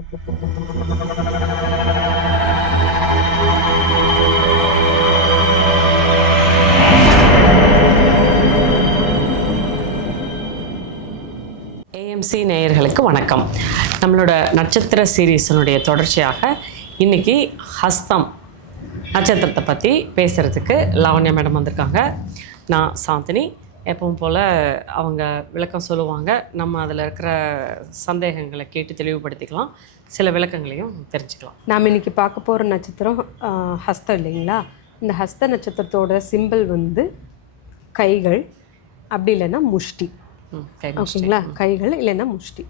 AMC நேயர்களுக்கு வணக்கம். நம்மளோட நட்சத்திர சீரீஸினுடைய தொடர்ச்சியாக இன்றைக்கி ஹஸ்தம் நட்சத்திரத்தை பற்றி பேசுகிறதுக்கு லாவண்யா மேடம் வந்திருக்காங்க. நான் சாந்தினி. எப்பவும் போல் அவங்க விளக்கம் சொல்லுவாங்க. நம்ம அதில் இருக்கிற சந்தேகங்களை கேட்டு தெளிவுபடுத்திக்கலாம், சில விளக்கங்களையும் தெரிஞ்சுக்கலாம். நாம் இன்றைக்கி பார்க்க போகிற நட்சத்திரம் ஹஸ்தம் இல்லைங்களா? இந்த ஹஸ்த நட்சத்திரத்தோட சிம்பிள் வந்து கைகள், அப்படி இல்லைன்னா முஷ்டி. ஓகேங்களா? கைகள் இல்லைன்னா முஷ்டி.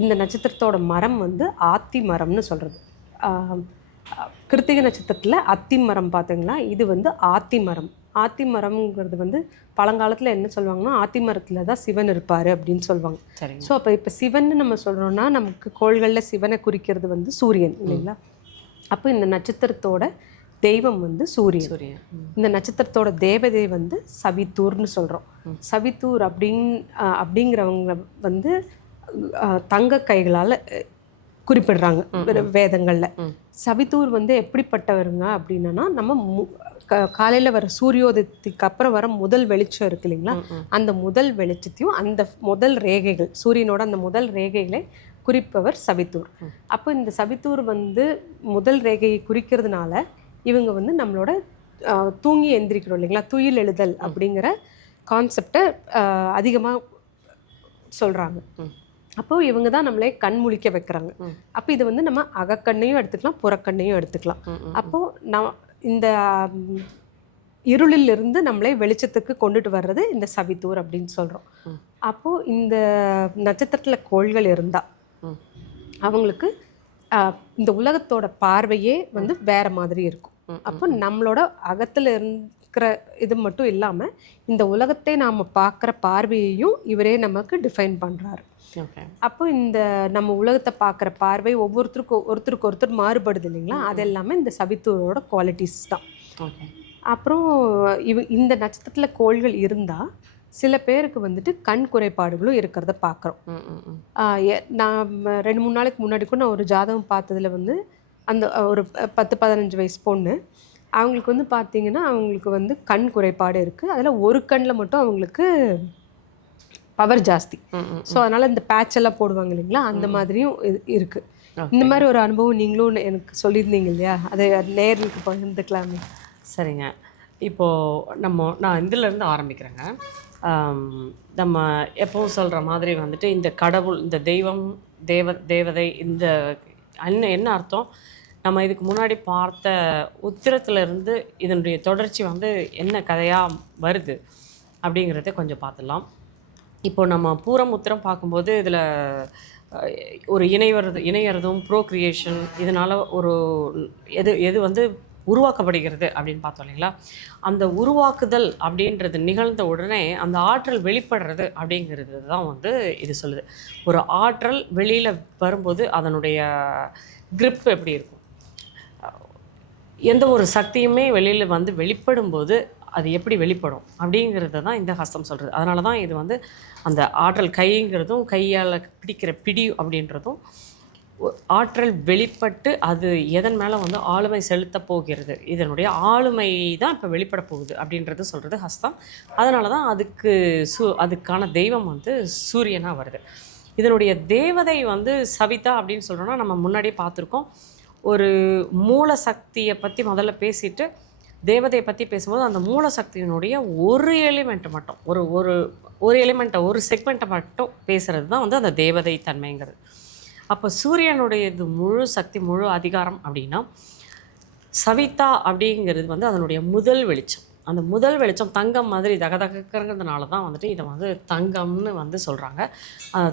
இந்த நட்சத்திரத்தோட மரம் வந்து ஆத்தி மரம்னு சொல்கிறது. கிருத்திகை நட்சத்திரத்தில் அத்தி மரம் பார்த்தீங்களா, இது வந்து ஆத்தி மரம். ஆத்தி மரம்ங்கிறது வந்து பழங்காலத்தில் என்ன சொல்லுவாங்கன்னா, ஆத்தி மரத்தில் தான் சிவன் இருப்பார் அப்படின்னு சொல்லுவாங்க. ஸோ அப்போ இப்போ சிவன் நம்ம சொல்கிறோன்னா, நமக்கு கோள்களில் சிவனை குறிக்கிறது வந்து சூரியன் இல்லைங்களா? அப்போ இந்த நட்சத்திரத்தோட தெய்வம் வந்து சூரியன். இந்த நட்சத்திரத்தோட தேவதை வந்து சவித்தூர்னு சொல்கிறோம். சவித்தூர் அப்படிங்கிறவங்க வந்து தங்க கைகளால் குறிப்பிடுறாங்க வேதங்களில். சவித்தூர் வந்து எப்படிப்பட்டவருங்க அப்படின்னா, நம்ம காலையில் வர சூரியோதயத்துக்கு அப்புறம் வர முதல் வெளிச்சம் இருக்கு இல்லைங்களா, அந்த முதல் வெளிச்சத்தையும் அந்த முதல் ரேகைகள், சூரியனோட அந்த முதல் ரேகைகளை குறிப்பவர் சவித்தூர். அப்போ இந்த சவித்தூர் வந்து முதல் ரேகையை குறிக்கிறதுனால இவங்க வந்து நம்மளோட தூங்கி எந்திரிக்கிறோம் இல்லைங்களா, துயில் எழுதல் அப்படிங்கிற கான்செப்டை அதிகமாக சொல்கிறாங்க. அப்போது இவங்க தான் நம்மளே கண் முழிக்க வைக்கிறாங்க. அப்போ இது வந்து நம்ம அகக்கண்ணையும் எடுத்துக்கலாம், புறக்கண்ணையும் எடுத்துக்கலாம். அப்போது இந்த இருளிலிருந்து நம்மளே வெளிச்சத்துக்கு கொண்டுட்டு வர்றது இந்த சவித்தூர் அப்படின்னு சொல்கிறோம். அப்போது இந்த நட்சத்திரத்தில் கோள்கள் இருந்தால் அவங்களுக்கு இந்த உலகத்தோட பார்வையே வந்து வேறு மாதிரி இருக்கும். அப்போ நம்மளோட அகத்தில் இருக்கிற இது மட்டும் இல்லாமல் இந்த உலகத்தை நாம் பார்க்குற பார்வையையும் இவரே நமக்கு டிஃபைன் பண்ணுறாரு. அப்போ இந்த நம்ம உலகத்தை பார்க்குற பார்வை ஒருத்தருக்கு ஒருத்தர் மாறுபடுது இல்லைங்களா, அது எல்லாமே இந்த சவித்தூரோட குவாலிட்டிஸ் தான். அப்புறம் இந்த நட்சத்திரத்தில் கோள்கள் இருந்தால் சில பேருக்கு வந்துட்டு கண் குறைபாடுகளும் இருக்கிறத பார்க்குறோம். நான் 2-3 நாளைக்கு முன்னாடி கூட நான் ஒரு ஜாதகம் பார்த்ததில் வந்து அந்த ஒரு 10-15 வயசு பொண்ணு, அவங்களுக்கு வந்து பார்த்திங்கன்னா அவங்களுக்கு வந்து கண் குறைபாடு இருக்குது. அதில் ஒரு கண்ணில் மட்டும் அவங்களுக்கு பவர் ஜாஸ்தி. ஸோ அதனால் இந்த பேட்செல்லாம் போடுவாங்க இல்லைங்களா, அந்த மாதிரியும் இருக்குது. இந்த மாதிரி ஒரு அனுபவம் நீங்களும் எனக்கு சொல்லியிருந்தீங்க இல்லையா, அதை நேருக்கு பகிர்ந்துக்கலாமே. சரிங்க. இப்போது நான் இதிலேருந்து ஆரம்பிக்கிறேங்க. நம்ம எப்பவும் சொல்கிற மாதிரி வந்துட்டு இந்த கடவுள், இந்த தெய்வம், தேவதை, இந்த என்ன அர்த்தம், நம்ம இதுக்கு முன்னாடி பார்த்த உத்திரத்திலிருந்து இதனுடைய தொடர்ச்சி வந்து என்ன கதையாக வருது அப்படிங்கிறத கொஞ்சம் பார்த்துடலாம். இப்போது நம்ம பூரம் உத்திரம் பார்க்கும்போது இதில் ஒரு இணையறதும் ப்ரோக்ரியேஷன், இதனால் ஒரு எது வந்து உருவாக்கப்படுகிறது அப்படின்னு பார்த்தோம் இல்லைங்களா. அந்த உருவாக்குதல் அப்படின்றது நிகழ்ந்த உடனே அந்த ஆற்றல் வெளிப்படுறது அப்படிங்கிறது தான் வந்து இது சொல்லுது. ஒரு ஆற்றல் வெளியில் வரும்போது அதனுடைய கிரிப் எப்படி இருக்கும், எந்த ஒரு சக்தியுமே வெளியில் வந்து வெளிப்படும்போது அது எப்படி வெளிப்படும் அப்படிங்கிறது தான் இந்த ஹஸ்தம் சொல்கிறது. அதனால தான் இது வந்து அந்த ஆற்றல் கைங்கிறதும், கையால் பிடிக்கிற பிடி அப்படின்றதும் ஆற்றல் வெளிப்பட்டு அது எதன் மேலே வந்து ஆளுமை செலுத்த போகிறது, இதனுடைய ஆளுமை தான் இப்போ வெளிப்பட போகுது அப்படின்றது சொல்கிறது ஹஸ்தம். அதனால தான் அதுக்கான தெய்வம் வந்து சூரியனாக வருது. இதனுடைய தேவதை வந்து சவிதா அப்படின்னு சொல்கிறோன்னா, நம்ம முன்னாடியே பார்த்துருக்கோம். ஒரு மூல சக்தியை பற்றி முதல்ல பேசிட்டு தேவதையை பற்றி பேசும்போது அந்த மூல சக்தியினுடைய ஒரு எலிமெண்ட்டை மட்டும் ஒரு எலிமெண்ட்டை, ஒரு செக்மெண்ட்டை மட்டும் பேசுகிறது தான் வந்து அந்த தேவதை தன்மைங்கிறது. அப்போ சூரியனுடைய இது முழு சக்தி, முழு அதிகாரம் அப்படின்னா சவிதா அப்படிங்கிறது வந்து அதனுடைய முதல் வெளிச்சம். அந்த முதல் வெளிச்சம் தங்கம் மாதிரி தகதகங்கிறதுனால தான் வந்துட்டு இதை வந்து தங்கம்னு வந்து சொல்கிறாங்க.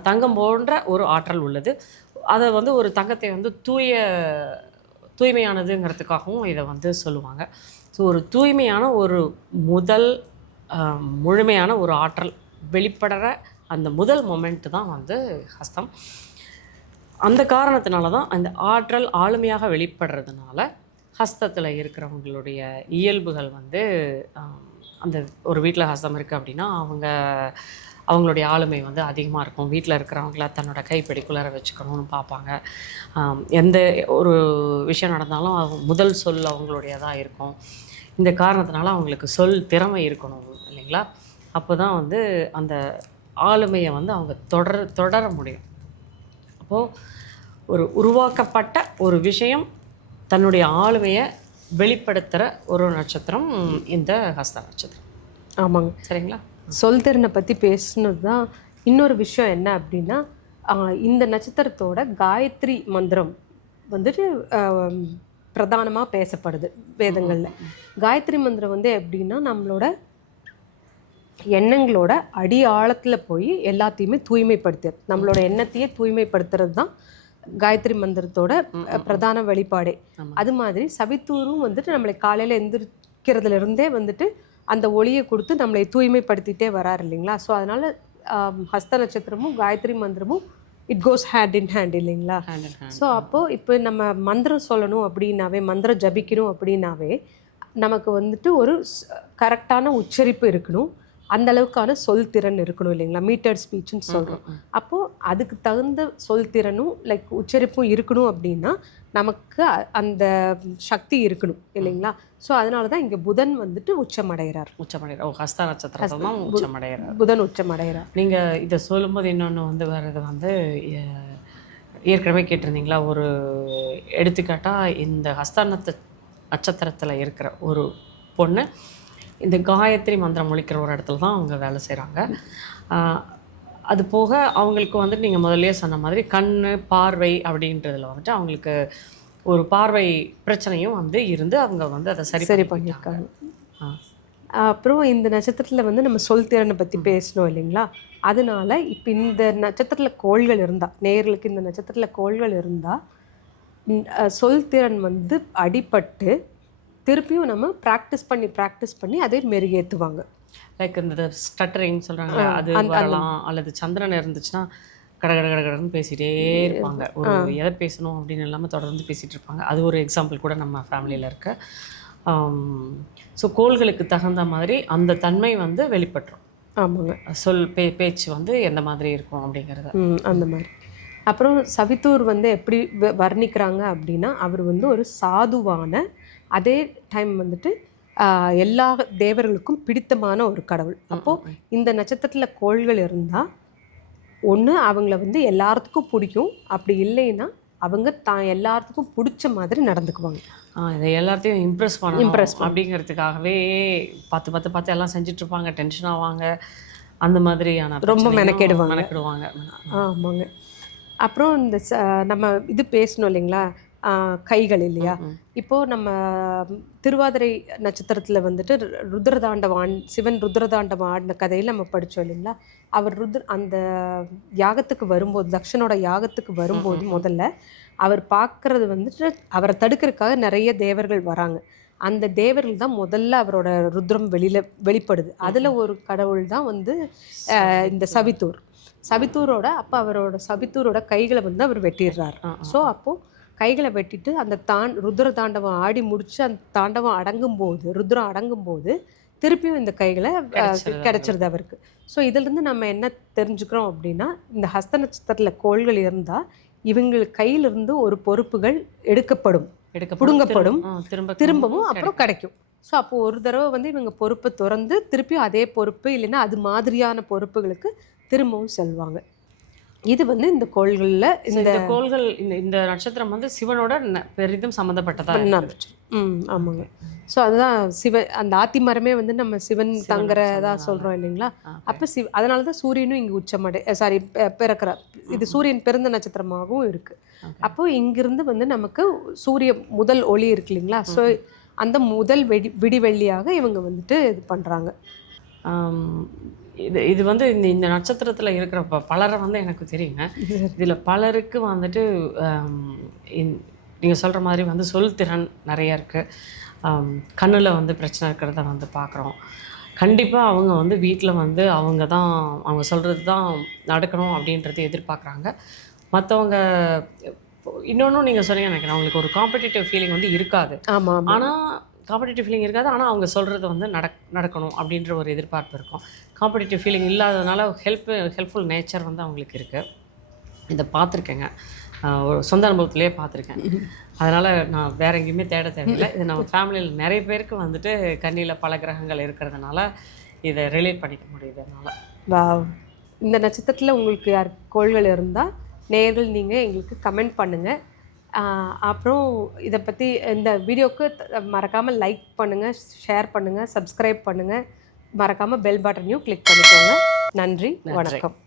தங்கம் போன்ற ஒரு ஆற்றல் உள்ளது. அதை வந்து ஒரு தங்கத்தை வந்து தூய்மையானதுங்கிறதுக்காகவும் இதை வந்து சொல்லுவாங்க. ஸோ ஒரு தூய்மையான ஒரு முதல் முழுமையான ஒரு ஆற்றல் வெளிப்படுற அந்த முதல் மொமெண்ட்டு தான் வந்து ஹஸ்தம். அந்த காரணத்தினால தான் அந்த ஆற்றல் ஆளுமையாக வெளிப்படுறதுனால ஹஸ்தத்தில் இருக்கிறவங்களுடைய இயல்புகள் வந்து அந்த ஒரு வீட்டில் ஹஸ்தம் இருக்குது அப்படின்னா அவங்க அவங்களுடைய ஆளுமை வந்து அதிகமாக இருக்கும். வீட்டில் இருக்கிறவங்கள தன்னோட கைப்பிடிக்குள்ளார வச்சுக்கணும்னு பார்ப்பாங்க. எந்த ஒரு விஷயம் நடந்தாலும் முதல் சொல் அவங்களுடையதாக இருக்கும். இந்த காரணத்தினால அவங்களுக்கு சொல் திறமை இருக்கணும் இல்லைங்களா? அப்போ தான் வந்து அந்த ஆளுமையை வந்து அவங்க தொடர முடியும். அப்போது ஒரு உருவாக்கப்பட்ட ஒரு விஷயம் தன்னுடைய ஆளுமையை வெளிப்படுத்துகிற ஒரு நட்சத்திரம் இந்த ஹஸ்த நட்சத்திரம். ஆமாங்க, சரிங்களா? சொல் திறனை பற்றி பேசுனது தான். இன்னொரு விஷயம் என்ன அப்படின்னா, இந்த நட்சத்திரத்தோட காயத்ரி மந்திரம் வந்துட்டு பிரதானமாக பேசப்படுது வேதங்களில். காயத்ரி மந்திரம் வந்து எப்படின்னா, நம்மளோட எண்ணங்களோட அடி ஆழத்தில் போய் எல்லாத்தையுமே தூய்மைப்படுத்துறது, நம்மளோட எண்ணத்தையே தூய்மைப்படுத்துறது தான் காயத்ரி மந்திரத்தோட பிரதான வழிபாடே. அது மாதிரி சவித்தூரும் வந்துட்டு நம்மளை காலையில் எந்திரிக்கிறதுல இருந்தே வந்துட்டு அந்த ஒளியை கொடுத்து நம்மளை தூய்மைப்படுத்திட்டே வராரு இல்லைங்களா? ஸோ அதனால் ஹஸ்த நட்சத்திரமும் காயத்ரி மந்திரமும் it goes hand in hand இல்லைங்களா? ஸோ அப்போது இப்போ நம்ம மந்திரம் சொல்லணும் அப்படின்னாவே, மந்திரம் ஜபிக்கணும் அப்படின்னாவே நமக்கு வந்துட்டு ஒரு கரெக்டான உச்சரிப்பு இருக்கணும், அந்த அளவுக்கான சொல் திறன் இருக்கணும் இல்லைங்களா? மீட்டர் ஸ்பீச்சுன்னு சொல்கிறோம். அப்போது அதுக்கு தகுந்த சொல் திறனும் லைக் உச்சரிப்பும் இருக்கணும் அப்படின்னா நமக்கு அந்த சக்தி இருக்கணும் இல்லைங்களா? ஸோ அதனால தான் இங்கே புதன் வந்துட்டு உச்சமடைகிறார். ஓ, ஹஸ்த நட்சத்திரம் தான் உச்சமடைகிறார். புதன் உச்சமடைகிறார். நீங்கள் இதை சொல்லும்போது இன்னொன்று வந்து வர்றது வந்து ஏற்கனவே கேட்டிருந்தீங்களா, ஒரு எடுத்துக்காட்டாக இந்த ஹஸ்த நட்சத்திரத்தில் இருக்கிற ஒரு பொண்ணு இந்த காயத்ரி மந்திரம் ஒழிக்கிற ஒரு இடத்துல தான் அவங்க வேலை செய்கிறாங்க. அது போக அவங்களுக்கு வந்துட்டு நீங்கள் முதல்ல சொன்ன மாதிரி கண் பார்வை அப்படின்றதுல வந்துட்டு அவங்களுக்கு ஒரு பார்வை பிரச்சனையும் வந்து இருந்து அவங்க வந்து அதை சரி பண்ணியிருக்காங்க. அப்புறம் இந்த நட்சத்திரத்தில் வந்து நம்ம சொல் திறனை பற்றி பேசணும் இல்லைங்களா? அதனால இப்போ இந்த நட்சத்திரத்தில் கோள்கள் இருந்தால், நேர்களுக்கு இந்த நட்சத்திரத்தில் கோள்கள் இருந்தால் சொல் திறன் வந்து அடிபட்டு திருப்பியும் நம்ம ப்ராக்டிஸ் பண்ணி அதை மெருகேற்றுவாங்க. லைக் இந்த ஸ்டட்டரிங் சொல்கிறாங்க, அது வரலாம். அல்லது சந்திரன் இருந்துச்சுன்னா கடன்னு பேசிகிட்டே இருப்பாங்க. ஒரு எதை பேசணும் அப்படின்னு இல்லாமல் தொடர்ந்து பேசிகிட்டு இருப்பாங்க. அது ஒரு எக்ஸாம்பிள் கூட நம்ம ஃபேமிலியில் இருக்க. ஸோ கோள்களுக்கு தகுந்த மாதிரி அந்த தன்மை வந்து வெளிப்பட்டுரும். ஆமாங்க, சொல் பேச்சு வந்து எந்த மாதிரி இருக்கும் அப்படிங்கிறத அந்த மாதிரி. அப்புறம் சவித்தூர் வந்து எப்படி வர்ணிக்கிறாங்க அப்படின்னா, அவர் வந்து ஒரு சாதுவான, அதே டைம் வந்துட்டு எல்லா தேவர்களுக்கும் பிடித்தமான ஒரு கடவுள். அப்போது இந்த நட்சத்திரத்தில் கோள்கள் இருந்தால் ஒன்று அவங்கள வந்து எல்லாத்துக்கும் பிடிக்கும், அப்படி இல்லைன்னா அவங்க எல்லாத்துக்கும் பிடிச்ச மாதிரி நடந்துக்குவாங்க. இதை எல்லாத்தையும் இம்ப்ரெஸ் அப்படிங்கிறதுக்காகவே பார்த்து எல்லாம் செஞ்சிட்ருப்பாங்க, டென்ஷன் ஆவாங்க, அந்த மாதிரியான ரொம்ப மெனக்கெடுவாங்க. ஆமாங்க. அப்புறம் இந்த நம்ம இது பேசணும் இல்லைங்களா, கைகள் இல்லையா? இப்போது நம்ம திருவாதிரை நட்சத்திரத்தில் வந்துட்டு சிவன் ருத்ரதாண்டவம் ஆடின கதையில் நம்ம படித்தோம் இல்லைங்களா? அவர் அந்த யாகத்துக்கு வரும்போது, தக்ஷனோட யாகத்துக்கு வரும்போது முதல்ல அவர் பார்க்குறது வந்துட்டு அவரை தடுக்கிறதுக்காக நிறைய தேவர்கள் வராங்க. அந்த தேவர்கள் தான் முதல்ல அவரோட ருத்ரம் வெளிப்படுது. அதில் ஒரு கடவுள் தான் வந்து இந்த சவித்தூரோட அப்போ அவரோட சவித்தூரோட கைகளை வந்து அவர் வெட்டிடுறார். ஸோ அப்போது கைகளை வெட்டிட்டு அந்த ருத்ர தாண்டவம் ஆடி முடிச்சு அந்த தாண்டவம் ருத்ரம் அடங்கும்போது திருப்பியும் இந்த கைகளை கிடைச்சிருது அவருக்கு. ஸோ இதிலிருந்து நம்ம என்ன தெரிஞ்சுக்கிறோம் அப்படின்னா, இந்த ஹஸ்த நட்சத்திரத்தில் கோள்கள் இருந்தால் இவங்களுக்கு கையிலிருந்து ஒரு பொறுப்புகள் புடுங்கப்படும், திரும்பவும் அப்புறம் கிடைக்கும். ஸோ அப்போ ஒரு தடவை வந்து இவங்க பொறுப்பை திறந்து திருப்பியும் அதே பொறுப்பு இல்லைன்னா அது மாதிரியான பொறுப்புகளுக்கு திரும்பவும் செல்வாங்க. இது வந்து இந்த கோள்களில் இந்த கோள்கள் இந்த நட்சத்திரம் வந்து சிவனோட பெரிதும் சம்மந்தப்பட்டதா. ஆமாங்க. ஸோ அதுதான் அந்த ஆத்திமரமே வந்து நம்ம சிவன் தங்குறதா சொல்கிறோம் இல்லைங்களா? அப்போ அதனால தான் சூரியனும் இங்கே பிறக்கிறார். இது சூரியன் பிறந்த நட்சத்திரமாகவும் இருக்குது. அப்போது இங்கிருந்து வந்து நமக்கு முதல் ஒளி இருக்கு இல்லைங்களா? ஸோ அந்த முதல் விடிவெள்ளியாக இவங்க வந்துட்டு இது பண்ணுறாங்க. இது வந்து இந்த நட்சத்திரத்தில் இருக்கிற பலரை வந்து எனக்கு தெரியுங்க. இதில் பலருக்கு வந்துட்டு நீங்கள் சொல்கிற மாதிரி வந்து சொல் திறன் நிறைய இருக்குது. கண்ணில் வந்து பிரச்சனை இருக்கிறத வந்து பார்க்குறோம். கண்டிப்பாக அவங்க வந்து வீட்டில் வந்து அவங்க சொல்கிறது தான் நடக்கணும் அப்படின்றத எதிர்பார்க்குறாங்க. மற்றவங்க இன்னொன்றும் நீங்கள் சொன்னீங்க நினைக்கிறேன், அவங்களுக்கு ஒரு காம்படிட்டிவ் ஃபீலிங் வந்து இருக்காது. ஆமாம். ஆனால் காம்படிட்டிவ் ஃபீலிங் இருக்காது. ஆனால் அவங்க சொல்கிறது வந்து நடக்கணும் அப்படின்ற ஒரு எதிர்பார்ப்பு இருக்கும். காம்படிட்டிவ் ஃபீலிங் இல்லாததுனால ஹெல்ப்ஃபுல் நேச்சர் வந்து அவங்களுக்கு இருக்குது. இதை பார்த்துருக்கேங்க, ஒரு சொந்த அனுபவத்திலே பார்த்துருக்கேன். அதனால் நான் வேறு எங்கேயுமே தேட தேவையில்லை. இது நம்ம ஃபேமிலியில் நிறைய பேருக்கு வந்துட்டு கன்னியில் பல கிரகங்கள் இருக்கிறதுனால இதை ரிலேட் பண்ணிக்க முடியுது என்னால். வாவ்! இந்த நட்சத்திரத்தில் உங்களுக்கு யார் கோள்கள் இருந்தால் நேர்கள் நீங்கள் எங்களுக்கு கமெண்ட் பண்ணுங்கள். அப்புறம் இதை பற்றி இந்த வீடியோவுக்கு மறக்காமல் லைக் பண்ணுங்கள், ஷேர் பண்ணுங்கள், சப்ஸ்கிரைப் பண்ணுங்கள். மறக்காமல் பெல் பட்டனையும் கிளிக் பண்ணிக்கோங்க. நன்றி, வணக்கம்.